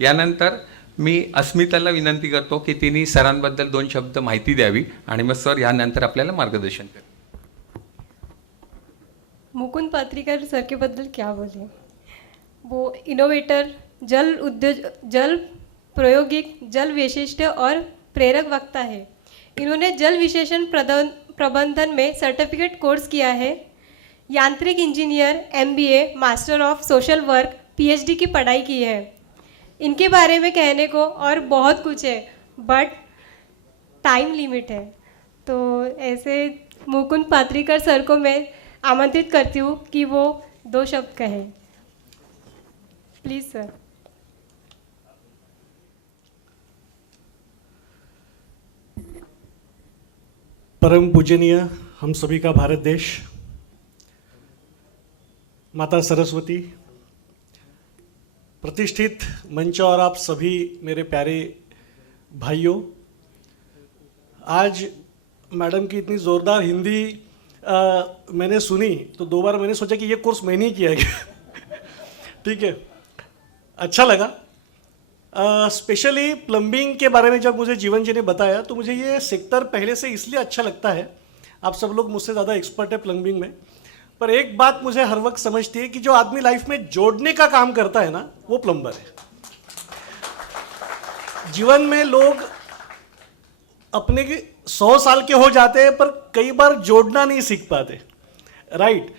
यानंतर मी अस्मिताला विनंती करतो की तिने सरांबद्दल 2 शब्द माहिती द्यावी आणि मग सर यानंतर आपल्याला मार्गदर्शन करेल. मुकुंद पात्रीकर सर के बदल क्या बोले. वो इनोवेटर, जल प्रायोगिक, जल विशिष्ट और प्रेरक वक्ता है. इन्होंने जल विशेषण प्रबंधन में सर्टिफिकेट कोर्स किया है. यांत्रिक engineer, MBA, master of social work, PhD की पढ़ाई की है. इनके बारे में कहने को और बहुत कुछ है, बट टाइम लिमिट है. तो ऐसे मुकुंद पात्रीकर सर को मैं आमंत्रित करती हूँ कि वो 2 शब्द कहें. Please sir. परम पूजनीय हम सभी का भारत देश, माता सरस्वती, प्रतिष्ठित मंच और आप सभी मेरे प्यारे भाइयों, आज मैडम की इतनी ज़ोरदार हिंदी मैंने सुनी तो 2 बार मैंने सोचा कि ये कोर्स मैंने ही किया है क्या. ठीक है, अच्छा लगा. स्पेशली प्लम्बिंग के बारे में जब मुझे जीवन जी ने बताया तो मुझे ये सेक्टर पहले से इसलिए अच्छा लगता है. आप सब लोग मुझसे ज़्यादा एक्सपर्ट है प्लम्बिंग में, पर एक बात मुझे हर वक्त समझती है कि जो आदमी लाइफ में जोड़ने का काम करता है ना, वो प्लम्बर है. जीवन में लोग अपने 100 साल के हो जाते हैं पर कई बार जोड़ना नहीं सीख पाते. राइट,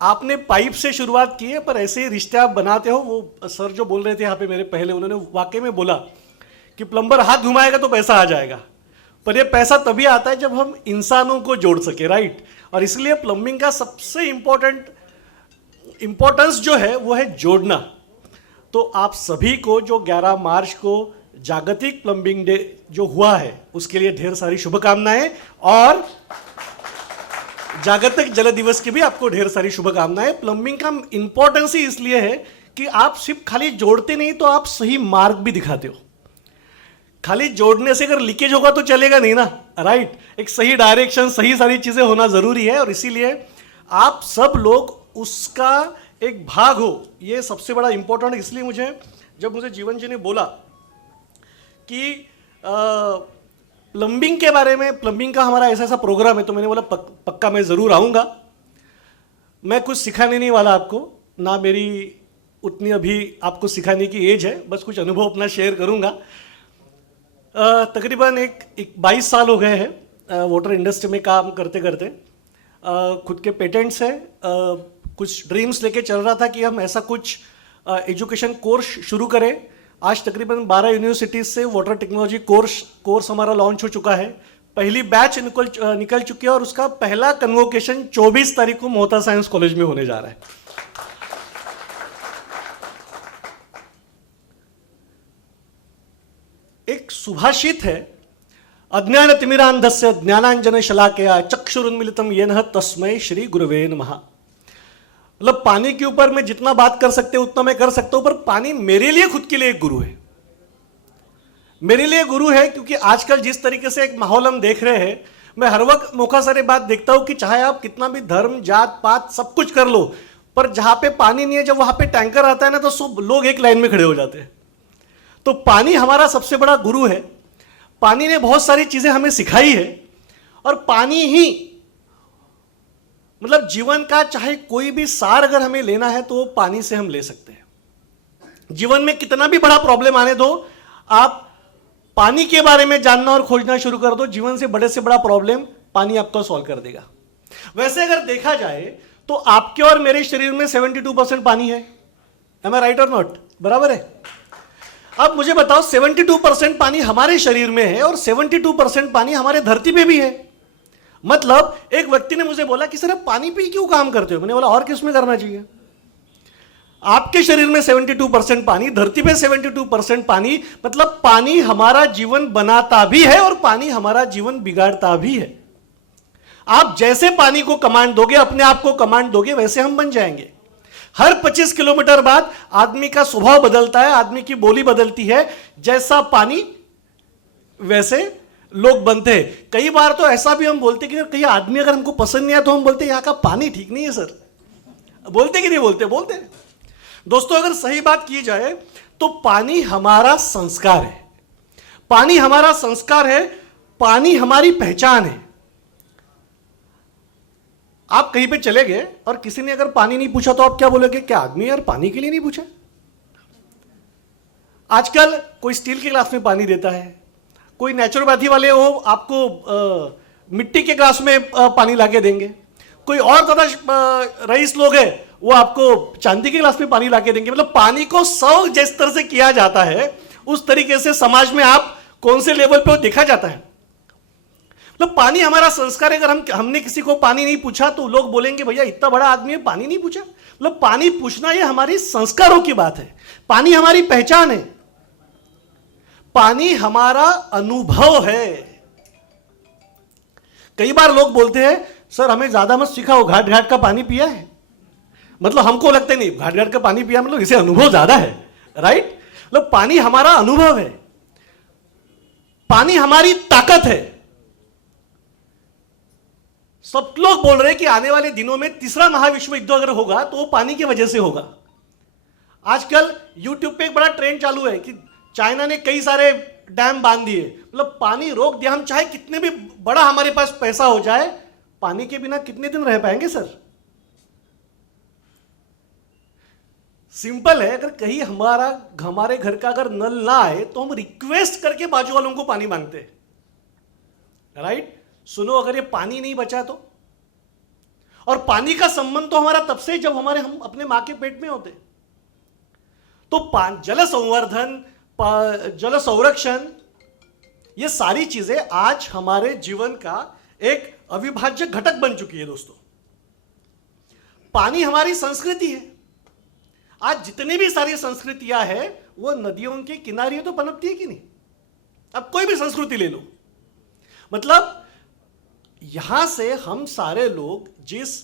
आपने पाइप से शुरुआत की है पर ऐसे ही रिश्ते आप बनाते हो. वो सर जो बोल रहे थे यहाँ पे मेरे पहले, उन्होंने वाकई में बोला कि प्लम्बर हाथ घुमाएगा तो पैसा आ जाएगा, पर ये पैसा तभी आता है जब हम इंसानों को जोड़ सके. राइट, और इसलिए प्लम्बिंग का सबसे इम्पोर्टेंस जो है वो है जोड़ना. तो आप सभी को जो 11 मार्च को जागतिक प्लम्बिंग डे जो हुआ है उसके लिए ढेर सारी शुभकामनाएं, और जागतिक जल दिवस की भी आपको ढेर सारी शुभकामनाएं. प्लम्बिंग का इंपॉर्टेंस ही इसलिए है कि आप सिर्फ खाली जोड़ते नहीं तो आप सही मार्ग भी दिखाते हो. खाली जोड़ने से अगर लीकेज होगा तो चलेगा नहीं ना. राइट, एक सही डायरेक्शन, सही सारी चीजें होना जरूरी है, और इसीलिए आप सब लोग उसका एक भाग हो, ये सबसे बड़ा इंपॉर्टेंट. इसलिए जब मुझे जीवन जी ने बोला कि प्लम्बिंग के बारे में, प्लम्बिंग का हमारा ऐसा प्रोग्राम है, तो मैंने बोला पक्का मैं ज़रूर आऊँगा. मैं कुछ सिखाने नहीं वाला आपको, ना मेरी उतनी अभी आपको सिखाने की एज है, बस कुछ अनुभव अपना शेयर करूँगा. तकरीबन एक 22 साल हो गए हैं वाटर इंडस्ट्री में काम करते करते. खुद के पेटेंट्स हैं, कुछ ड्रीम्स लेके चल रहा था कि हम ऐसा कुछ एजुकेशन कोर्स शुरू करें. आज तकरीबन 12 यूनिवर्सिटीज़ से वाटर टेक्नोलॉजी कोर्स हमारा लॉन्च हो चुका है. पहली बैच निकल चुकी है और उसका पहला कन्वोकेशन 24 तारीख को मोहता साइंस कॉलेज में होने जा रहा है. एक सुभाषित है, अज्ञानतिमिरान्धस्य ज्ञानांजन शलाकया चक्षुरुन्मीलितं येन तस्मै श्री गुरवे नमः. मतलब पानी के ऊपर मैं जितना बात कर सकते उतना मैं कर सकता हूं, पर पानी मेरे लिए खुद के लिए एक गुरु है. मेरे लिए गुरु है क्योंकि आजकल जिस तरीके से एक माहौल हम देख रहे हैं, मैं हर वक्त मौका सारे बात देखता हूं कि चाहे आप कितना भी धर्म, जात पात सब कुछ कर लो, पर जहां पे पानी नहीं है, जब वहां पे टैंकर आता है ना, तो सब लोग एक लाइन में खड़े हो जाते हैं. तो पानी हमारा सबसे बड़ा गुरु है. पानी ने बहुत सारी चीजें हमें सिखाई है, और पानी ही मतलब जीवन का चाहे कोई भी सार अगर हमें लेना है तो पानी से हम ले सकते हैं. जीवन में कितना भी बड़ा प्रॉब्लम आने दो, आप पानी के बारे में जानना और खोजना शुरू कर दो, जीवन से बड़ा प्रॉब्लम पानी आपको सॉल्व कर देगा. वैसे अगर देखा जाए तो आपके और मेरे शरीर में 72% पानी है. एम आई राइट और नॉट? बराबर है. अब मुझे बताओ, 72% पानी हमारे शरीर में है और 72% पानी हमारे धरती पे भी है. मतलब एक व्यक्ति ने मुझे बोला कि सर आप पानी पे क्यों काम करते हो? मैंने बोला और किस में करना चाहिए? आपके शरीर में 72% पानी, धरती पे 72% पानी, मतलब पानी हमारा जीवन बनाता भी है और पानी हमारा जीवन बिगाड़ता भी है. आप जैसे पानी को कमांड दोगे, अपने आप को कमांड दोगे, वैसे हम बन जाएंगे. हर 25 किलोमीटर बाद आदमी का स्वभाव बदलता है, आदमी की बोली बदलती है. जैसा पानी वैसे लोग बनते हैं. कई बार तो ऐसा भी हम बोलते कि कहीं आदमी अगर हमको पसंद नहीं आया तो हम बोलते यहाँ का पानी ठीक नहीं है सर. बोलते कि नहीं बोलते? बोलते. दोस्तों अगर सही बात की जाए तो पानी हमारा संस्कार है, पानी हमारा संस्कार है, पानी हमारी पहचान है। आप कहीं पे चले गए और किसी ने अगर पानी नहीं पूछा तो आप क्या बोलोगे? क्या आदमी यार पानी के लिए नहीं पूछा? आजकल कोई स्टील के ग्लास में पानी देता है, कोई नेचुरोपैथी वाले हो आपको मिट्टी के ग्लास में पानी लाके देंगे, कोई और ज्यादा रईस लोग हैं वो आपको चांदी के ग्लास में पानी लाके देंगे। मतलब पानी को सर्व जिस तरह से किया जाता है उस तरीके से समाज में आप कौन से लेवल पे वो देखा जाता है। मतलब पानी हमारा संस्कार है। अगर हमने किसी को पानी नहीं पूछा तो लोग बोलेंगे भैया इतना बड़ा आदमी है पानी नहीं पूछा। मतलब पानी पूछना ये हमारी संस्कारों की बात है, पानी हमारी पहचान है, पानी हमारा अनुभव है। कई बार लोग बोलते हैं सर हमें ज्यादा मत सिखाओ, घाट घाट का पानी पिया है। मतलब हमको लगता है नहीं घाट घाट का पानी पिया मतलब इसे अनुभव ज्यादा है, राइट। मतलब पानी हमारा अनुभव है, पानी हमारी ताकत है। सब लोग बोल रहे हैं कि आने वाले दिनों में तीसरा महाविश्व युद्ध अगर होगा तो वो पानी की वजह से होगा। आजकल यूट्यूब पे एक बड़ा ट्रेंड चालू है कि चाइना ने कई सारे डैम बांध दिए, मतलब पानी रोक दिया। हम चाहे कितने भी बड़ा हमारे पास पैसा हो जाए, पानी के बिना कितने दिन रह पाएंगे सर? सिंपल है, अगर कहीं हमारे घर का अगर नल ना आए तो हम रिक्वेस्ट करके बाजू वालों को पानी मांगते हैं, राइट। सुनो अगर ये पानी नहीं बचा तो, और पानी का संबंध तो हमारा तब से जब हम अपने मां के पेट में होते। तो जल संवर्धन, जल संरक्षण, ये सारी चीजें आज हमारे जीवन का एक अविभाज्य घटक बन चुकी है दोस्तों। पानी हमारी संस्कृति है। आज जितनी भी सारी संस्कृतियां हैं वो नदियों के किनारे तो पनपती है कि नहीं? अब कोई भी संस्कृति ले लो, मतलब यहां से हम सारे लोग जिस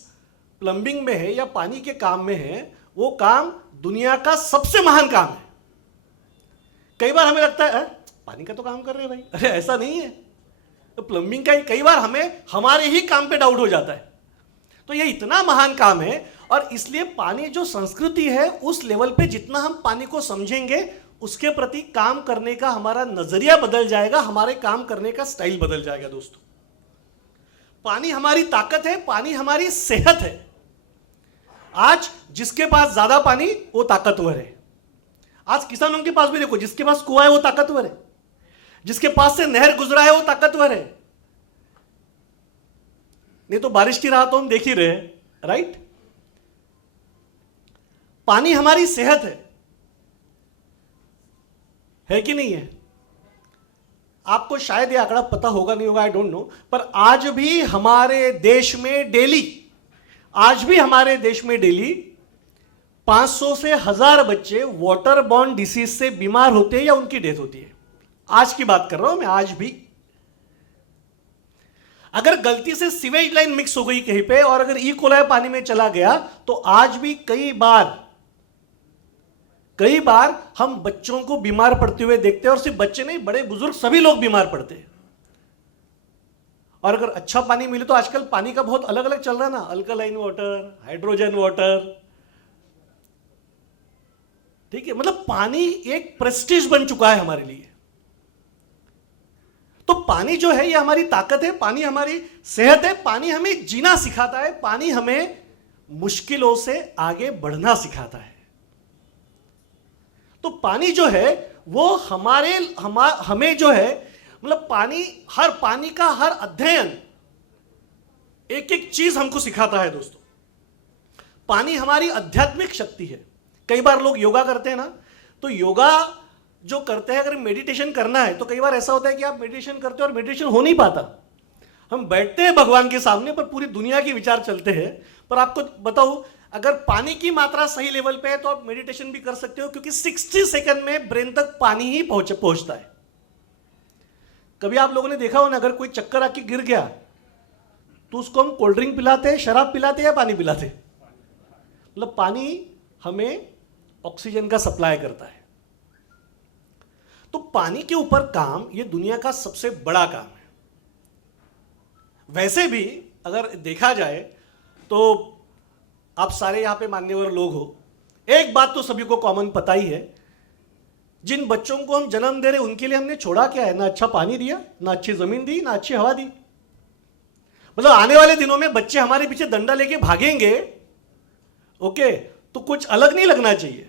प्लम्बिंग में है या पानी के काम में है, वो काम दुनिया का सबसे महान काम है। कई बार हमें लगता है पानी का तो काम कर रहे हैं भाई, अरे ऐसा नहीं है। तो प्लम्बिंग का कई बार हमें हमारे ही काम पे डाउट हो जाता है। तो ये इतना महान काम है, और इसलिए पानी जो संस्कृति है उस लेवल पे जितना हम पानी को समझेंगे उसके प्रति काम करने का हमारा नजरिया बदल जाएगा, हमारे काम करने का स्टाइल बदल जाएगा दोस्तों। पानी हमारी ताकत है, पानी हमारी सेहत है। आज जिसके पास ज्यादा पानी वो ताकतवर है। आज किसानों के पास भी देखो, जिसके पास कुआं है वो ताकतवर है, जिसके पास से नहर गुजरा है वो ताकतवर है। नहीं तो बारिश की राह तो हम देख ही रहे हैं, राइट। पानी हमारी सेहत है कि नहीं है? आपको शायद ये आंकड़ा पता होगा नहीं होगा, आई डोंट नो, पर आज भी हमारे देश में डेली 500 से 1000 बच्चे वाटर बॉर्न डिसीज से बीमार होते हैं या उनकी डेथ होती है। आज की बात कर रहा हूं मैं, आज भी। अगर गलती से सीवेज लाइन मिक्स हो गई कहीं पे और अगर ई कोलाई पानी में चला गया तो आज भी कई बार हम बच्चों को बीमार पड़ते हुए देखते हैं, और सिर्फ बच्चे नहीं, बड़े बुजुर्ग सभी लोग बीमार पड़ते हैं। और अगर अच्छा पानी मिले तो आजकल पानी का बहुत अलग अलग चल रहा है ना, अल्कलाइन वाटर, हाइड्रोजन वाटर, ठीक है। मतलब पानी एक प्रेस्टीज बन चुका है हमारे लिए। तो पानी जो है ये हमारी ताकत है, पानी हमारी सेहत है, पानी हमें जीना सिखाता है, पानी हमें मुश्किलों से आगे बढ़ना सिखाता है। तो पानी जो है वो हमें जो है, मतलब पानी का हर अध्ययन एक एक चीज हमको सिखाता है दोस्तों। पानी हमारी आध्यात्मिक शक्ति है। कई बार लोग योगा करते हैं ना, तो योगा जो करते हैं, अगर मेडिटेशन करना है तो कई बार ऐसा होता है कि आप मेडिटेशन करते हो और मेडिटेशन हो नहीं पाता। हम बैठते हैं भगवान के सामने पर पूरी दुनिया के विचार चलते हैं। पर आपको बताऊं, अगर पानी की मात्रा सही लेवल पे है तो आप मेडिटेशन भी कर सकते हो, क्योंकि 60 सेकंड में ब्रेन तक पानी ही पहुंचता है। कभी आप लोगों ने देखा हो ना, अगर कोई चक्कर आके गिर गया तो उसको हम कोल्ड ड्रिंक पिलाते हैं, शराब पिलाते हैं या पानी पिलाते हैं? मतलब पानी हमें ऑक्सीजन का सप्लाई करता है। तो पानी के ऊपर काम ये दुनिया का सबसे बड़ा काम है। वैसे भी अगर देखा जाए तो आप सारे यहां पे मान्यवर लोग हो, एक बात तो सभी को कॉमन पता ही है जिन बच्चों को हम जन्म दे रहे उनके लिए हमने छोड़ा क्या है? ना अच्छा पानी दिया, ना अच्छी जमीन दी, ना अच्छी हवा दी। मतलब आने वाले दिनों में बच्चे हमारे पीछे डंडा लेके भागेंगे, ओके, तो कुछ अलग नहीं लगना चाहिए।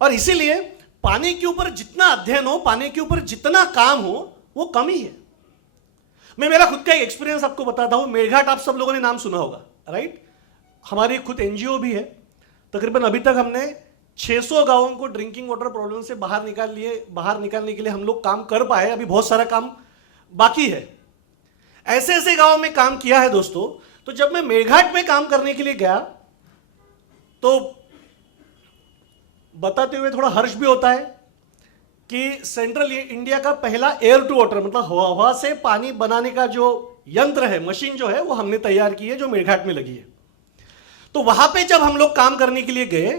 और इसीलिए पानी के ऊपर जितना अध्ययन हो, पानी के ऊपर जितना काम हो, वो कम ही है। मैं मेरा खुद का एक एक्सपीरियंस आपको बताता हूं। मेरघाट आप सब लोगों ने नाम सुना होगा, राइट? हमारी खुद एनजीओ भी है। तकरीबन अभी तक हमने 600 गांवों को ड्रिंकिंग वाटर प्रॉब्लम से बाहर निकालने के लिए हम लोग काम कर पाए। अभी बहुत सारा काम बाकी है। ऐसे ऐसे गांवों में काम किया है दोस्तों। तो जब मैं मेरघाट में काम करने के लिए गया तो बताते हुए थोड़ा हर्ष भी होता है कि सेंट्रल इंडिया का पहला एयर टू वाटर, मतलब हवा से पानी बनाने का जो यंत्र है, मशीन जो है, वो हमने तैयार की है, जो मेरघाट में लगी है। तो वहां पे जब हम लोग काम करने के लिए गए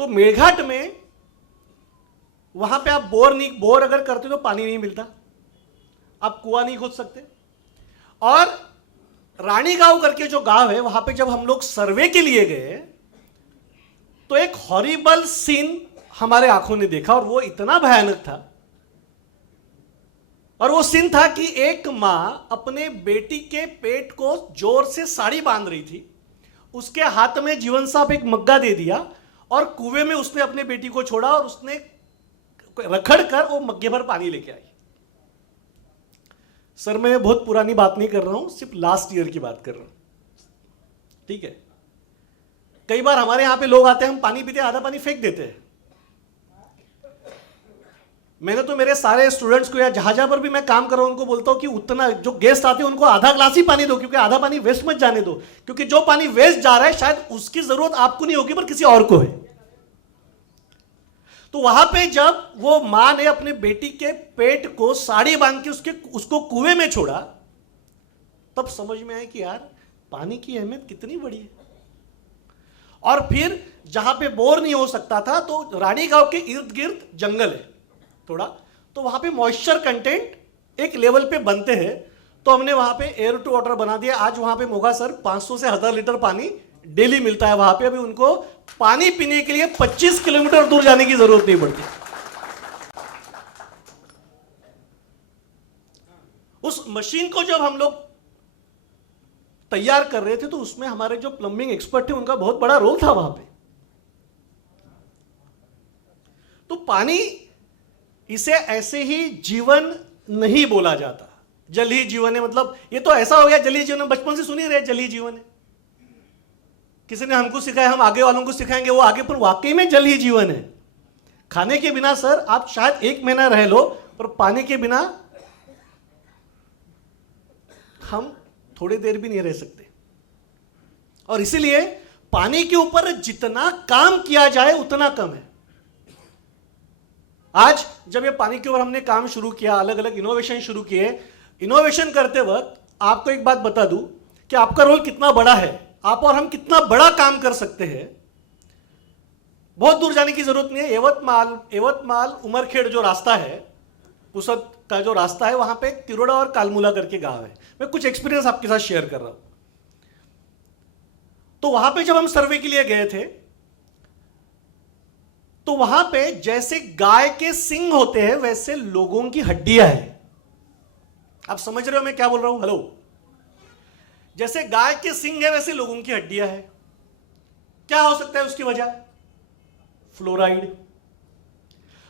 तो मेरघाट में वहां पे आप बोर अगर करते तो पानी नहीं मिलता, आप कुआं नहीं खोद सकते। और रानी गांव करके जो गांव है, वहां पे जब हम लोग सर्वे के लिए गए तो एक हॉरिबल सीन हमारे आंखों ने देखा, और वो इतना भयानक था। और वो सीन था कि एक मां अपने बेटी के पेट को जोर से साड़ी बांध रही थी, उसके हाथ में जीवन साफ एक मग्गा दे दिया और कुएं में उसने अपने बेटी को छोड़ा और उसने रखड़ कर वो मग्गे भर पानी लेके आई। सर मैं बहुत पुरानी बात नहीं कर रहा हूं, सिर्फ लास्ट ईयर की बात कर रहा हूं, ठीक है? कई बार हमारे यहां पे लोग आते हैं, हम पानी पीते, आधा पानी फेंक देते हैं। मैंने तो मेरे सारे स्टूडेंट्स को या जहां पर भी मैं काम कर रहा हूं उनको बोलता हूं कि उतना, जो गेस्ट आते हैं उनको आधा ग्लास ही पानी दो, क्योंकि आधा पानी वेस्ट मत जाने दो, क्योंकि जो पानी वेस्ट जा रहा है शायद उसकी जरूरत आपको नहीं होगी पर किसी और को है। तो वहां पे जब वो मां ने अपने बेटी के पेट को साड़ी बांध के उसको कुएं में छोड़ा, तब समझ में आया कि यार पानी की अहमियत कितनी बड़ी है। और फिर जहां पे बोर नहीं हो सकता था, तो रानी गांव के इर्द गिर्द जंगल है थोड़ा, तो वहां पे मॉइस्चर कंटेंट एक लेवल पे बनते हैं। तो हमने वहां पे एयर टू वाटर बना दिया। आज वहां पे मोगा सर 500 से 1000 लीटर पानी डेली मिलता है वहां पे। अभी उनको पानी पीने के लिए 25 किलोमीटर दूर जाने की जरूरत नहीं पड़ती। उस मशीन को जब हम लोग तैयार कर रहे थे तो उसमें हमारे जो प्लम्बिंग एक्सपर्ट थे उनका बहुत बड़ा रोल था वहां पे। तो पानी, इसे ऐसे ही जीवन नहीं बोला जाता। जल ही जीवन है, मतलब ये तो ऐसा हो गया जल ही जीवन, बचपन से सुन ही रहे जल ही जीवन है। किसी ने हमको सिखाया, हम आगे वालों को सिखाएंगे, वो आगे, पर वाकई में जल ही जीवन है। खाने के बिना सर आप शायद 1 महीना रह लो, पर पानी के बिना हम थोड़ी देर भी नहीं रह सकते। और इसीलिए पानी के ऊपर जितना काम किया जाए उतना कम है। आज जब ये पानी के ऊपर हमने काम शुरू किया, अलग अलग इनोवेशन शुरू किए, इनोवेशन करते वक्त आपको एक बात बता दूं कि आपका रोल कितना बड़ा है, आप और हम कितना बड़ा काम कर सकते हैं। बहुत दूर जाने की जरूरत नहीं है। यवतमाल उमरखेड़ जो रास्ता है, पुसद का जो रास्ता है, वहां पे तिरोड़ा और कालमुला करके गांव है। मैं कुछ एक्सपीरियंस आपके साथ शेयर कर रहा हूं। तो वहां पे जब हम सर्वे के लिए गए थे तो वहां पे जैसे गाय के सिंग होते हैं वैसे लोगों की हड्डियां हैं। आप समझ रहे हो मैं क्या बोल रहा हूं? हेलो, जैसे गाय के सिंग है वैसे लोगों की हड्डियां हैं। क्या हो सकता है उसकी वजह? फ्लोराइड।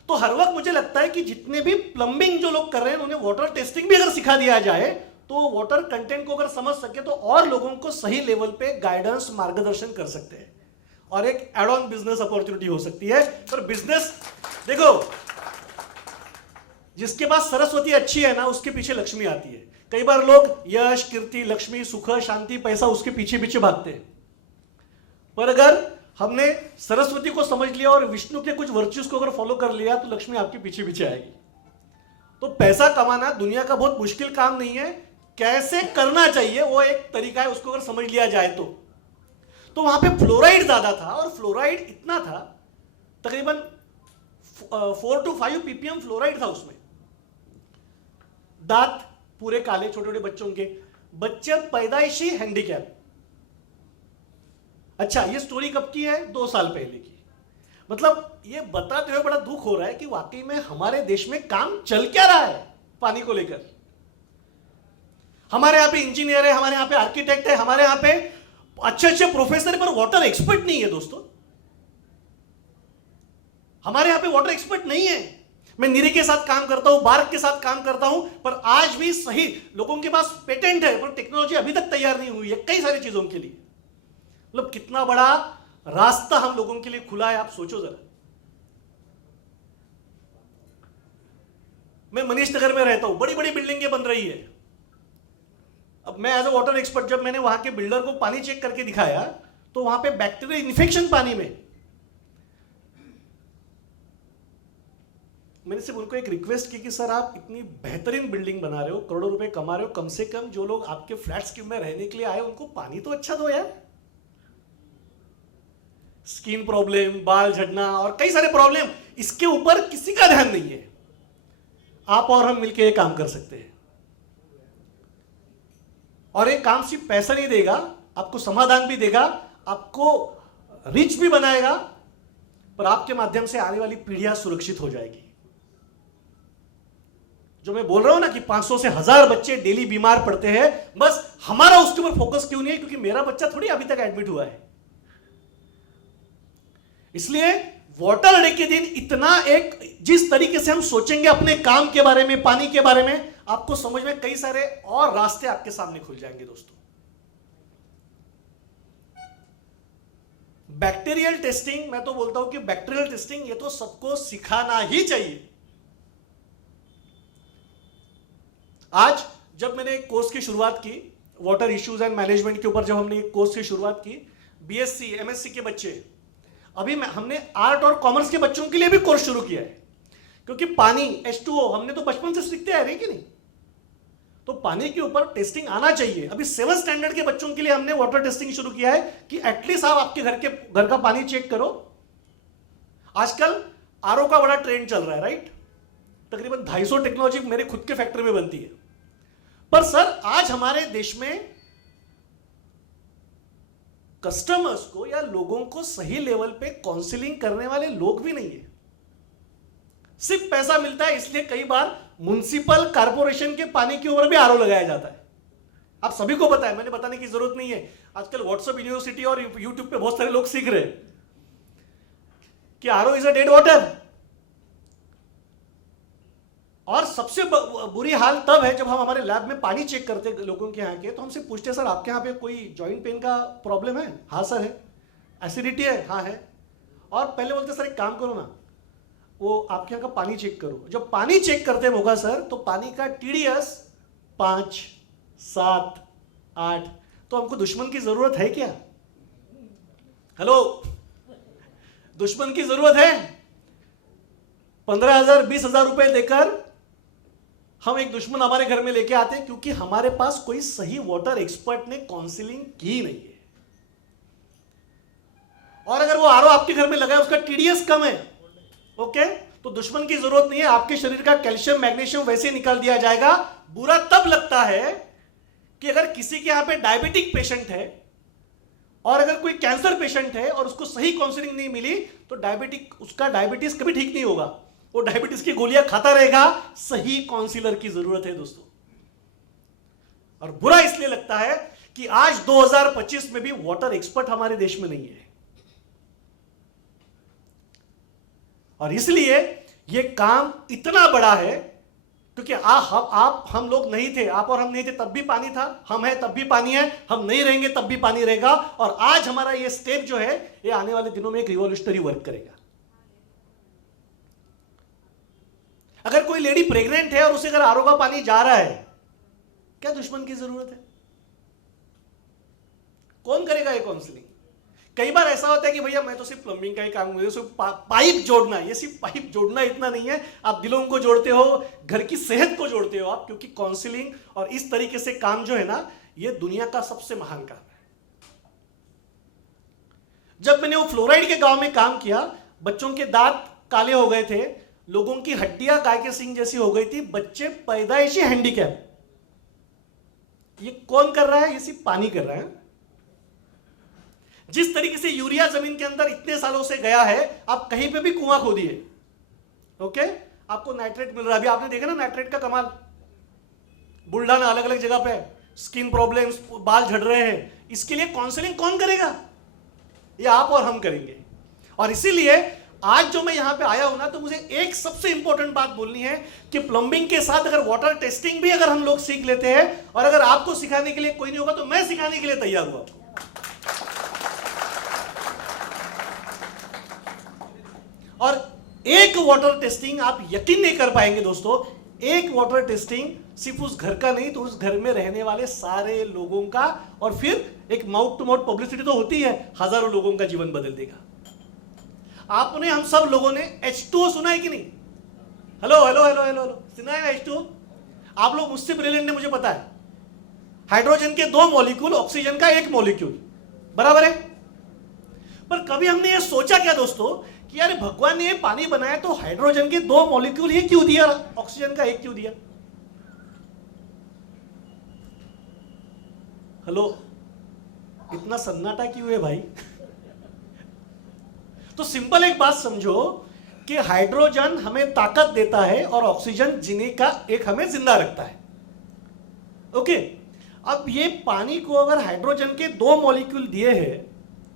तो हर वक्त मुझे लगता है कि जितने भी प्लम्बिंग जो लोग कर रहे हैं उन्हें वाटर टेस्टिंग भी अगर सिखा दिया जाए तो वाटर कंटेंट को अगर समझ सके तो और लोगों को सही लेवल पे गाइडेंस, मार्गदर्शन कर सकते हैं और एक एड ऑन बिजनेस अपॉर्चुनिटी हो सकती है। पर बिजनेस देखो, जिसके पास सरस्वती अच्छी है ना उसके पीछे लक्ष्मी आती है। कई बार लोग यश, कीर्ति, लक्ष्मी, सुख, शांति, पैसा उसके पीछे पीछे भागते हैं। पर अगर हमने सरस्वती को समझ लिया और विष्णु के कुछ वर्च्यूज को अगर फॉलो कर लिया तो लक्ष्मी आपके पीछे पीछे आएगी। तो पैसा कमाना दुनिया का बहुत मुश्किल काम नहीं है, कैसे करना चाहिए वो एक तरीका है, उसको अगर समझ लिया जाए तो वहां पे फ्लोराइड ज्यादा था। और फ्लोराइड इतना था, तकरीबन 4 to 5 ppm फ्लोराइड था उसमें। दांत पूरे काले, छोटे छोटे बच्चों के, बच्चे पैदाइशी हैंडीकैप। अच्छा, ये स्टोरी कब की है? 2 साल पहले की। मतलब ये बताते हुए बड़ा दुख हो रहा है कि वाकई में हमारे देश में काम चल क्या रहा है पानी को लेकर। हमारे यहां पे इंजीनियर है, हमारे यहां पे आर्किटेक्ट है, हमारे यहां पे अच्छे अच्छे प्रोफेसर है, पर वाटर एक्सपर्ट नहीं है दोस्तों। हमारे यहां पे वाटर एक्सपर्ट नहीं है। मैं नीरे के साथ काम करता हूं, बार्क के साथ काम करता हूं, पर आज भी सही लोगों के पास पेटेंट है, पर टेक्नोलॉजी अभी तक तैयार नहीं हुई है कई सारी चीजों के लिए। मतलब कितना बड़ा रास्ता हम लोगों के लिए खुला है, आप सोचो जरा। मैं मनीष नगर में रहता हूं, बड़ी बड़ी बिल्डिंगें बन रही है। अब मैं एज अ वाटर एक्सपर्ट जब मैंने वहां के बिल्डर को पानी चेक करके दिखाया तो वहां पे बैक्टीरियल इन्फेक्शन पानी में। मैंने सिर्फ उनको एक रिक्वेस्ट की कि सर आप इतनी बेहतरीन बिल्डिंग बना रहे हो, करोड़ों रुपए कमा रहे हो, कम से कम जो लोग आपके फ्लैट स्कीम में रहने के लिए आए उनको पानी तो अच्छा दो यार। स्किन प्रॉब्लम, बाल झड़ना और कई सारे प्रॉब्लम, इसके ऊपर किसी का ध्यान नहीं है। आप और हम मिलकर ये काम कर सकते हैं, और एक काम सिर्फ पैसा नहीं देगा, आपको समाधान भी देगा, आपको रिच भी बनाएगा, पर आपके माध्यम से आने वाली पीढ़ियां सुरक्षित हो जाएगी। जो मैं बोल रहा हूं ना कि 500 से 1000 बच्चे डेली बीमार पड़ते हैं, बस हमारा उसके ऊपर फोकस क्यों नहीं है? क्योंकि मेरा बच्चा थोड़ी अभी तक एडमिट हुआ है। इसलिए वाटर डे के दिन इतना एक जिस तरीके से हम सोचेंगे अपने काम के बारे में, पानी के बारे में, आपको समझ में कई सारे और रास्ते आपके सामने खुल जाएंगे दोस्तों। बैक्टीरियल टेस्टिंग, मैं तो बोलता हूं कि बैक्टीरियल टेस्टिंग ये तो सबको सिखाना ही चाहिए। आज जब मैंने एक कोर्स की शुरुआत की वाटर इश्यूज एंड मैनेजमेंट के ऊपर, जब हमने एक कोर्स की शुरुआत की, बीएससी एमएससी के बच्चे, अभी हमने आर्ट और कॉमर्स के बच्चों के लिए भी कोर्स शुरू किया है, क्योंकि पानी H2O हमने तो बचपन से सीखते आ रहे कि नहीं, तो पानी के ऊपर टेस्टिंग आना चाहिए। अभी 7th स्टैंडर्ड के बच्चों के लिए हमने वाटर टेस्टिंग शुरू किया है कि एटलीस्ट आप आपके घर का पानी चेक करो। आजकल आरओ का बड़ा ट्रेंड चल रहा है, राइट? तकरीबन 250 टेक्नोलॉजी मेरे खुद के फैक्ट्री में बनती है। पर सर आज हमारे देश में कस्टमर्स को या लोगों को सही लेवल पे काउंसलिंग करने वाले लोग भी नहीं है। सिर्फ पैसा मिलता है, इसलिए कई बार म्युनिसिपल कॉर्पोरेशन के पानी के ऊपर भी आरओ लगाया जाता है। आप सभी को पता है, मैंने बताने की जरूरत नहीं है। आजकल व्हाट्सएप यूनिवर्सिटी और यूट्यूब पे बहुत सारे लोग सीख रहे हैं कि RO is a dead water. और सबसे बुरी हाल तब है जब हम हमारे लैब में पानी चेक करते लोगों के यहाँ के, तो हमसे पूछते सर आपके यहाँ पे कोई जॉइंट पेन का प्रॉब्लम है? हाँ सर है। एसिडिटी है? हाँ है। और पहले बोलते सर एक काम करो ना, वो आपके यहाँ का पानी चेक करो। जब पानी चेक करते होगा सर, तो पानी का TDS 5, 7, 8, तो हमको दुश्मन की जरूरत है क्या? हेलो, दुश्मन की जरूरत है? 15,000 20,000 रुपए देकर हम एक दुश्मन हमारे घर में लेके आते हैं, क्योंकि हमारे पास कोई सही वाटर एक्सपर्ट ने काउंसलिंग की नहीं है। और अगर वो आरओ आपके घर में लगा है, उसका TDS कम है, ओके, तो दुश्मन की जरूरत नहीं है। आपके शरीर का कैल्शियम मैग्नीशियम वैसे निकाल दिया जाएगा। बुरा तब लगता है कि अगर किसी के यहां पे डायबिटिक पेशेंट है और अगर कोई कैंसर पेशेंट है और उसको सही काउंसलिंग नहीं मिली, तो उसका डायबिटीज कभी ठीक नहीं होगा, वो डायबिटीज की गोलियां खाता रहेगा। सही काउंसलर की जरूरत है दोस्तों। और बुरा इसलिए लगता है कि आज 2025 में भी वाटर एक्सपर्ट हमारे देश में नहीं है, और इसलिए यह काम इतना बड़ा है क्योंकि हम लोग नहीं थे, आप और हम नहीं थे तब भी पानी था, हम हैं तब भी पानी है, हम नहीं रहेंगे तब भी पानी रहेगा। और आज हमारा ये स्टेप जो है, ये आने वाले दिनों में एक रिवॉल्यूशनरी वर्क करेगा। अगर कोई लेडी प्रेग्नेंट है और उसे अगर आरओ का पानी जा रहा है, क्या दुश्मन की जरूरत है? कौन करेगा ये काउंसलिंग? कई बार ऐसा होता है कि भैया मैं तो सिर्फ प्लम्बिंग का ही काम, मुझे सिर्फ पाइप जोड़ना है। ये सिर्फ पाइप जोड़ना इतना नहीं है, आप दिलों को जोड़ते हो, घर की सेहत को जोड़ते हो आप, क्योंकि काउंसलिंग और इस तरीके से काम जो है ना, ये दुनिया का सबसे महान काम है। जब मैंने वो फ्लोराइड के गांव में काम किया, बच्चों के दांत काले हो गए थे, लोगों की हड्डियां गाय के सींग जैसी हो गई थी, बच्चे पैदाइशी हैंडीकैप। ये कौन कर रहा है? ये सिर्फ पानी कर रहा है। जिस तरीके से यूरिया जमीन के अंदर इतने सालों से गया है, आप कहीं पे भी कुआं खोदिए, ओके, आपको नाइट्रेट मिल रहा है। अभी आपने देखा ना नाइट्रेट का कमाल, बुल्ढाना अलग अलग जगह पे स्किन प्रॉब्लम्स, बाल झड़ रहे हैं, इसके लिए काउंसलिंग कौन करेगा? ये आप और हम करेंगे। और इसीलिए आज जो मैं यहां पे आया हूं ना, तो मुझे एक सबसे इंपॉर्टेंट बात बोलनी है कि प्लम्बिंग के साथ अगर वाटर टेस्टिंग भी अगर हम लोग सीख लेते हैं, और अगर आपको सिखाने के लिए कोई नहीं होगा तो मैं सिखाने के लिए तैयार हूं आपको। और एक वाटर टेस्टिंग आप यकीन नहीं कर पाएंगे दोस्तों, एक वाटर टेस्टिंग सिर्फ उस घर का नहीं, तो उस घर में रहने वाले सारे लोगों का, और फिर एक माउथ टू माउथ पब्लिसिटी तो होती है, हजारों लोगों का जीवन बदल देगा। आपने, हम सब लोगों ने H2O सुना है कि नहीं? Hello hello hello hello hello, सुना है H2O? आप लोग मुझसे ब्रिलियंट है, मुझे पता है। हाइड्रोजन के 2 मॉलिक्यूल, ऑक्सीजन का 1 मॉलिक्यूल, बराबर है। पर कभी हमने ये सोचा क्या दोस्तों कि यार भगवान ने ये पानी बनाया तो हाइड्रोजन के 2 मॉलिक्यूल ही क्यों दिया, ऑक्सीजन का 1 क्यों दिया? हेलो, इतना सन्नाटा क्यों है भाई? तो सिंपल एक बात समझो कि हाइड्रोजन हमें ताकत देता है और ऑक्सीजन जीने का एक हमें जिंदा रखता है, ओके। अब ये पानी को अगर हाइड्रोजन के 2 मॉलिक्यूल दिए हैं,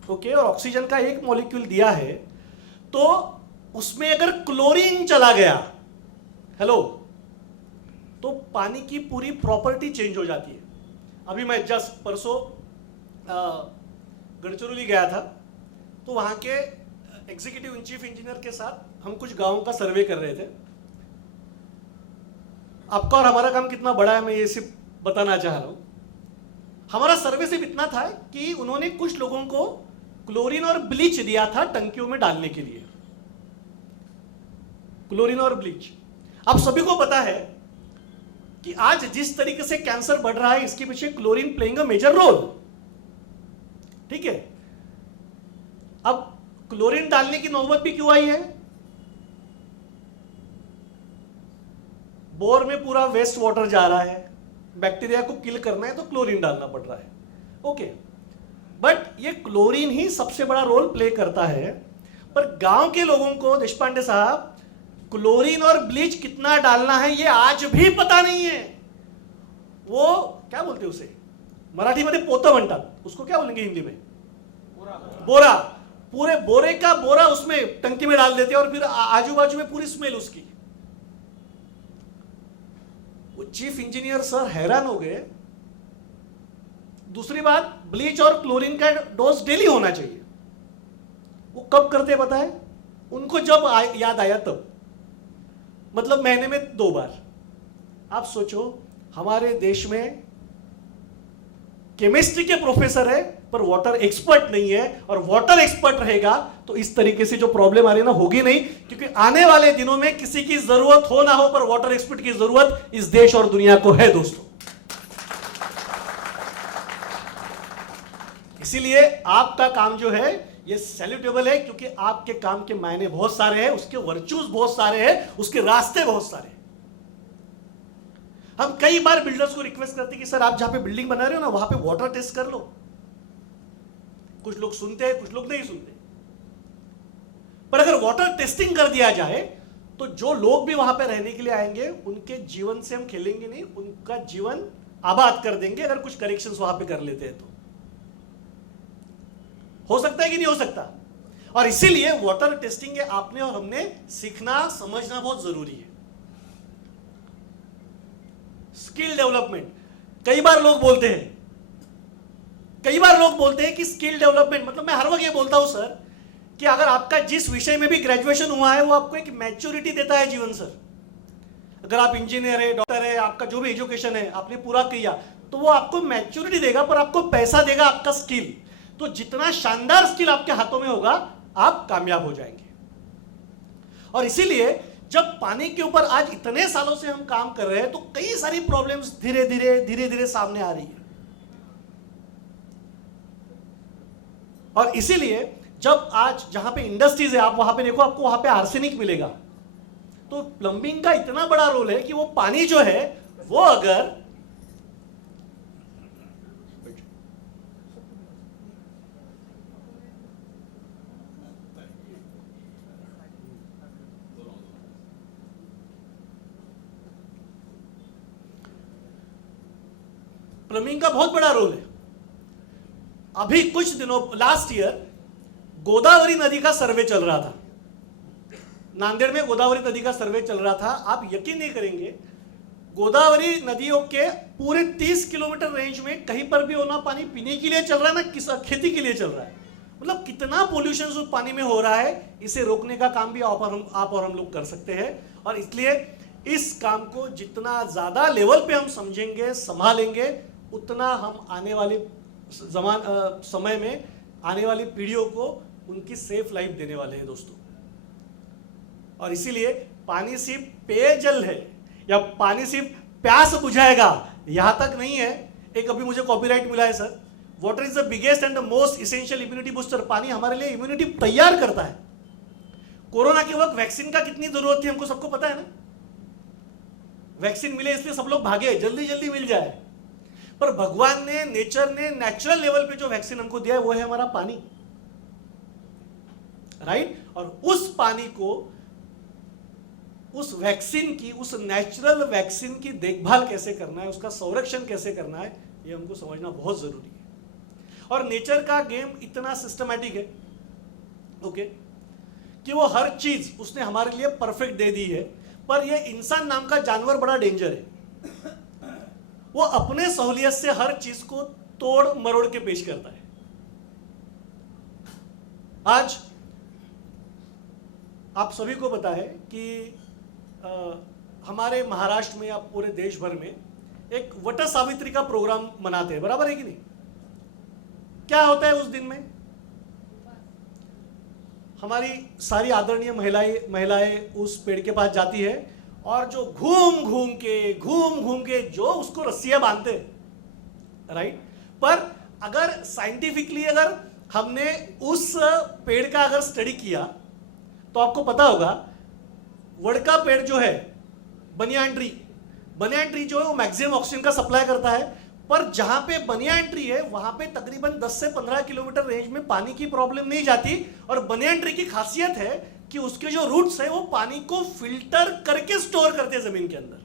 ओके, और ऑक्सीजन का 1 मॉलिक्यूल दिया है, तो उसमें अगर क्लोरीन चला गया, हेलो, तो पानी की पूरी प्रॉपर्टी चेंज हो जाती है। अभी मैं जस्ट परसों गढ़चिरौली गया था, तो वहां के एग्जीक्यूटिव चीफ इंजीनियर के साथ हम कुछ गांवों का सर्वे कर रहे थे। आपका और हमारा काम कितना बड़ा है मैं ये सिर्फ बताना चाह रहा हूं। हमारा सर्वे सिर्फ इतना था कि उन्होंने कुछ लोगों को क्लोरीन और ब्लीच दिया था टंकियों में डालने के लिए, क्लोरीन और ब्लीच। आप सभी को पता है कि आज जिस तरीके से कैंसर बढ़ रहा है, इसके पीछे chlorine playing a major role, ठीक है। अब क्लोरीन डालने की नौबत भी क्यों आई है? बोर में पूरा वेस्ट वाटर जा रहा है, बैक्टीरिया को किल करना है तो क्लोरीन डालना पड़ रहा है, ओके। बट ये क्लोरीन ही सबसे बड़ा रोल प्ले करता है। पर गांव के लोगों को देशपांडे साहब क्लोरीन और ब्लीच कितना डालना है ये आज भी पता नहीं है। वो क्या बोलते हैं उसे, मराठी में पोतं म्हणतात, उसको क्या बोलेंगे हिंदी में? बोरा। पूरे बोरे का बोरा उसमें टंकी में डाल देते हैं और फिर आजू बाजू में पूरी स्मेल उसकी। वो चीफ इंजीनियर सर हैरान हो गए। दूसरी बात, ब्लीच और क्लोरीन का डोज डेली होना चाहिए। वो कब करते पता है? उनको जब याद आया तब, मतलब महीने में 2 बार। आप सोचो, हमारे देश में केमिस्ट्री के प्रोफेसर है पर वाटर एक्सपर्ट नहीं है, और वाटर एक्सपर्ट रहेगा तो इस तरीके से जो प्रॉब्लम आ रही है ना, होगी नहीं। क्योंकि आने वाले दिनों में किसी की जरूरत हो ना हो, पर वाटर एक्सपर्ट की जरूरत इस देश और दुनिया को है दोस्तों। इसीलिए आपका काम जो है ये सैल्यूटेबल है, क्योंकि आपके काम के मायने बहुत सारे हैं, उसके वर्चूज बहुत सारे हैं, उसके रास्ते बहुत सारे हैं। हम कई बार बिल्डर्स को रिक्वेस्ट करते हैं कि सर आप जहां पे बिल्डिंग बना रहे हो ना, वहां पे वाटर टेस्ट कर लो। कुछ लोग सुनते हैं, कुछ लोग नहीं सुनते। पर अगर वाटर टेस्टिंग कर दिया जाए तो जो लोग भी वहां पे रहने के लिए आएंगे, उनके जीवन से हम खेलेंगे नहीं, उनका जीवन आबाद कर देंगे अगर कुछ करेक्शंस वहां पे कर लेते हैं तो। हो सकता है कि नहीं हो सकता? और इसीलिए वाटर टेस्टिंग ये आपने और हमने सीखना, समझना बहुत जरूरी है। स्किल डेवलपमेंट, कई बार लोग बोलते हैं कि स्किल डेवलपमेंट मतलब, मैं हर वक्त ये बोलता हूं सर कि अगर आपका जिस विषय में भी ग्रेजुएशन हुआ है वो आपको एक मैच्योरिटी देता है जीवन सर। अगर आप इंजीनियर है, डॉक्टर है, आपका जो भी एजुकेशन है आपने पूरा किया तो वो आपको मैच्योरिटी देगा, पर आपको पैसा देगा आपका स्किल। तो जितना शानदार स्किल आपके हाथों में होगा आप कामयाब हो जाएंगे। और इसीलिए जब पानी के ऊपर आज इतने सालों से हम काम कर रहे हैं तो कई सारी प्रॉब्लम्स धीरे धीरे सामने आ रही है। और इसीलिए जब आज जहां पे इंडस्ट्रीज है, आप वहां पे देखो, आपको वहां पे आर्सेनिक मिलेगा। तो प्लम्बिंग का इतना बड़ा रोल है कि वो पानी जो है वो अगर प्लम्बिंग का बहुत बड़ा रोल है। अभी कुछ दिनों लास्ट ईयर गोदावरी नदी का सर्वे चल रहा था, नांदेड़ में गोदावरी नदी का सर्वे चल रहा था। आप यकीन नहीं करेंगे, गोदावरी नदियों के पूरे 30 किलोमीटर रेंज में कहीं पर भी ना पानी पीने के लिए चल रहा है ना खेती के लिए चल रहा है। मतलब कितना पोल्यूशन उस पानी में हो रहा है, इसे रोकने का काम भी आप और हम लोग कर सकते हैं। और इसलिए इस काम को जितना ज्यादा लेवल पे हम समझेंगे, संभालेंगे, उतना हम आने वाले समय में आने वाली पीढ़ियों को उनकी सेफ लाइफ देने वाले हैं दोस्तों। और इसीलिए पानी सिर्फ पेयजल है या पानी सिर्फ प्यास बुझाएगा, यहां तक नहीं है। एक अभी मुझे कॉपीराइट मिला है sir, water is the biggest and the most essential immunity booster. पानी हमारे लिए इम्यूनिटी तैयार करता है। कोरोना के वक्त वैक्सीन का कितनी जरूरत थी हमको सबको पता है ना। वैक्सीन मिले इसलिए सब लोग भागे, जल्दी जल्दी मिल जाए। पर भगवान ने, नेचर ने नेचुरल लेवल पे जो वैक्सीन हमको दिया है वो है हमारा पानी, राइट। और उस पानी को, उस वैक्सीन की, उस नेचुरल वैक्सीन की देखभाल कैसे करना है, उसका संरक्षण कैसे करना है, ये हमको समझना बहुत जरूरी है। और नेचर का गेम इतना सिस्टमैटिक है, ओके, कि वो हर चीज उसने हमारे लिए परफेक्ट दे दी है। पर ये इंसान नाम का जानवर बड़ा डेंजर है। वो अपने सहूलियत से हर चीज को तोड़ मरोड़ के पेश करता है। आज आप सभी को पता है कि हमारे महाराष्ट्र में या पूरे देश भर में एक वट सावित्री का प्रोग्राम मनाते हैं, बराबर है कि नहीं। क्या होता है उस दिन में, हमारी सारी आदरणीय महिलाएं उस पेड़ के पास जाती है और जो घूम घूम के जो उसको रस्सियां बांधते हैं, राइट। पर अगर साइंटिफिकली अगर हमने उस पेड़ का अगर स्टडी किया तो आपको पता होगा, वड का पेड़ जो है, बनियान ट्री जो है वो मैक्सिमम ऑक्सीजन का सप्लाई करता है। पर जहां पे बनियान ट्री है वहां पे तकरीबन 10 से 15 किलोमीटर रेंज में पानी की प्रॉब्लम नहीं जाती। और बनियान ट्री की खासियत है कि उसके जो रूट्स है वो पानी को फिल्टर करके स्टोर करते हैं जमीन के अंदर।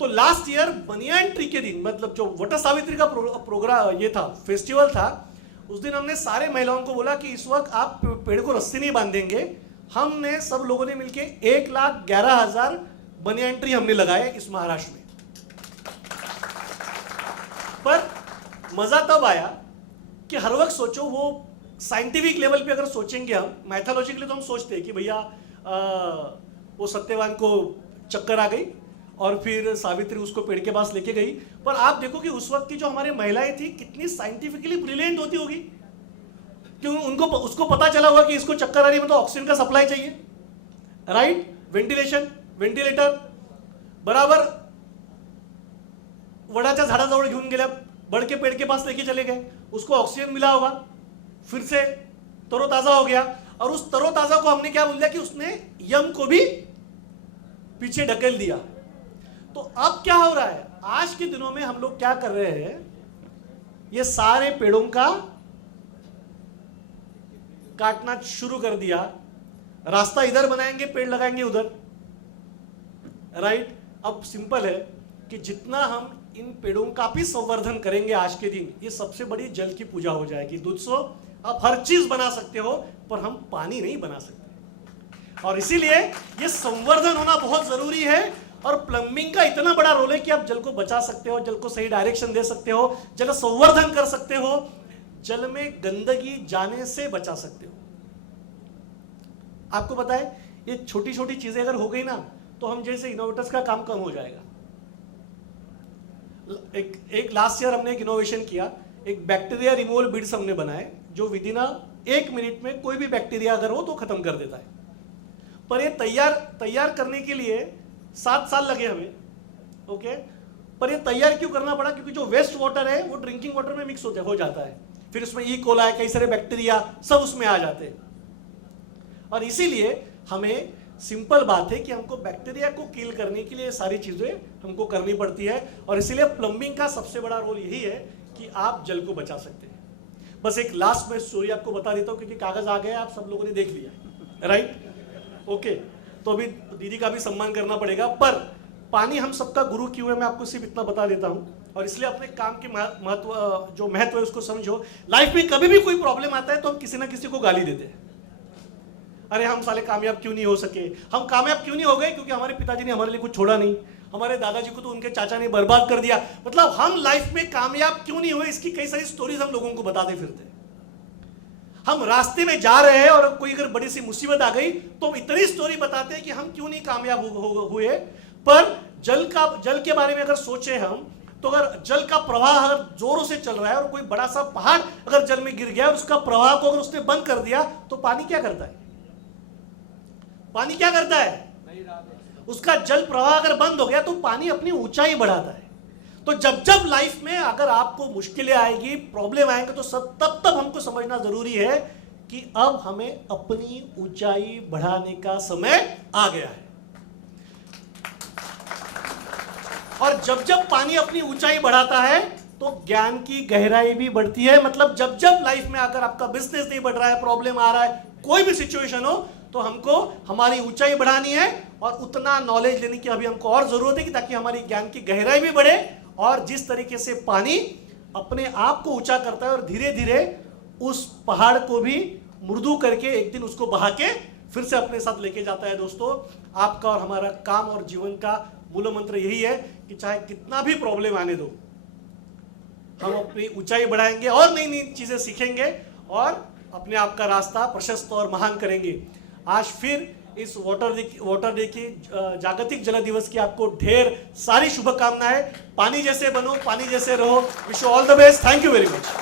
तो लास्ट ईयर बनियान ट्री के दिन, मतलब जो वट सावित्री का प्रोग्राम ये था, फेस्टिवल था, उस दिन हमने सारे महिलाओं को बोला कि इस वक्त आप पेड़ को रस्सी नहीं बांधेंगे। हमने सब लोगों ने मिलके 1,11,000 बनियान ट्री हमने लगाए इस महाराष्ट्र में। पर मजा तब आया कि हर वक्त सोचो, वो साइंटिफिक लेवल पे अगर सोचेंगे हम, मैथोलॉजिकली तो हम सोचते हैं कि भैया वो सत्यवान को चक्कर आ गई और फिर सावित्री उसको पेड़ के पास लेके गई। पर आप देखो कि उस वक्त की जो हमारी महिलाएं थी कितनी साइंटिफिकली ब्रिलियंट होती होगी कि उसको पता चला होगा कि इसको चक्कर आ रही है, मतलब ऑक्सीजन का सप्लाई चाहिए, राइट। वेंटिलेटर बराबर वडाच्या झाडाजवळ घेऊन गेल्या, बड़ के पेड़ के पास लेके चले गए, उसको ऑक्सीजन मिला होगा, फिर से तरोताजा हो गया। और उस तरोताजा को हमने क्या बोल दिया कि उसने यम को भी पीछे ढकेल दिया। तो अब क्या हो रहा है, आज के दिनों में हम लोग क्या कर रहे हैं, ये सारे पेड़ों का काटना शुरू कर दिया। रास्ता इधर बनाएंगे, पेड़ लगाएंगे उधर, राइट। अब सिंपल है कि जितना हम इन पेड़ों का भी संवर्धन करेंगे आज के दिन, ये सबसे बड़ी जल की पूजा हो जाएगी। दोस्तों, आप हर चीज बना सकते हो पर हम पानी नहीं बना सकते, और इसीलिए ये संवर्धन होना बहुत जरूरी है। और प्लम्बिंग का इतना बड़ा रोल है कि आप जल को बचा सकते हो, जल को सही डायरेक्शन दे सकते हो, जल संवर्धन कर सकते हो, जल में गंदगी जाने से बचा सकते हो। आपको पता है, ये छोटी छोटी चीजें अगर हो गई ना तो हम जैसे इनोवेटर्स का काम कम हो जाएगा। एक लास्ट ईयर हमने एक इनोवेशन किया, एक बैक्टीरिया रिमूवल बीड्स हमने बनाए जो विदिन 1 मिनट में कोई भी बैक्टीरिया अगर हो तो खत्म कर देता है। पर ये तैयार करने के लिए 7 साल लगे हमें, ओके। पर ये तैयार क्यों करना पड़ा, क्योंकि जो वेस्ट वाटर है वो ड्रिंकिंग वाटर में मिक्स हो जाता है, फिर उसमें ई कोला है, कई सारे बैक्टीरिया सब उसमें आ जाते हैं। और इसीलिए हमें सिंपल बात है कि हमको बैक्टीरिया को किल करने के लिए सारी चीजें हमको करनी पड़ती है। और इसीलिए प्लम्बिंग का सबसे बड़ा रोल यही है कि आप जल को बचा सकते हैं। बस एक लास्ट में स्टोरी आपको बता देता हूं, क्योंकि कागज आ गया, आप सब लोगों ने देख लिया, राइट, ओके। तो अभी दीदी का भी सम्मान करना पड़ेगा। पर पानी हम सबका गुरु क्यों है, मैं आपको सिर्फ इतना बता देता हूं, और इसलिए अपने काम के जो महत्व है उसको समझो। लाइफ में कभी भी कोई प्रॉब्लम आता है तो हम किसी ना किसी को गाली देते हैं, अरे हम साले कामयाब क्यों नहीं हो सके। हम कामयाब क्यों नहीं हो गए? क्योंकि हमारे पिताजी ने हमारे लिए कुछ छोड़ा नहीं, हमारे दादाजी को तो उनके चाचा ने बर्बाद कर दिया। मतलब हम लाइफ में कामयाब क्यों नहीं हुए, इसकी कई सारी स्टोरीज हम लोगों को बताते फिरते हैं। हम रास्ते में जा रहे हैं और कोई अगर बड़ी सी मुसीबत आ गई तो हम इतनी स्टोरी बताते हैं कि हम क्यों नहीं कामयाब हुए। पर जल के बारे में अगर सोचे हम, तो अगर जल का प्रवाह अगर जोरों से चल रहा है और कोई बड़ा सा पहाड़ अगर जल में गिर गया और उसका प्रवाह को अगर उसने बंद कर दिया तो पानी क्या करता है? पानी क्या करता है? उसका जल प्रवाह अगर बंद हो गया तो पानी अपनी ऊंचाई बढ़ाता है। तो जब जब लाइफ में अगर आपको मुश्किलें आएगी, प्रॉब्लम आएंगे, तो तब हमको समझना जरूरी है कि अब हमें अपनी ऊंचाई बढ़ाने का समय आ गया है। और जब जब पानी अपनी ऊंचाई बढ़ाता है तो ज्ञान की गहराई भी बढ़ती है। मतलब जब जब लाइफ में अगर आपका बिजनेस नहीं बढ़ रहा है, प्रॉब्लम आ रहा है, कोई भी सिचुएशन हो, तो हमको हमारी ऊंचाई बढ़ानी है और उतना नॉलेज लेने की अभी हमको और जरूरत है कि ताकि हमारी ज्ञान की गहराई भी बढ़े। और जिस तरीके से पानी अपने आप को ऊंचा करता है और धीरे धीरे उस पहाड़ को भी मृदु करके एक दिन उसको बहा के फिर से अपने साथ लेके जाता है। दोस्तों, आपका और हमारा काम और जीवन का मूल मंत्र यही है कि चाहे कितना भी प्रॉब्लम आने दो, हम अपनी ऊंचाई बढ़ाएंगे और नई नई चीजें सीखेंगे और अपने आप का रास्ता प्रशस्त और महान करेंगे। आज फिर इस वाटर डे की जागतिक जल दिवस की आपको ढेर सारी शुभकामनाएं। पानी जैसे बनो, पानी जैसे रहो। Wish you all the best. Thank you very much.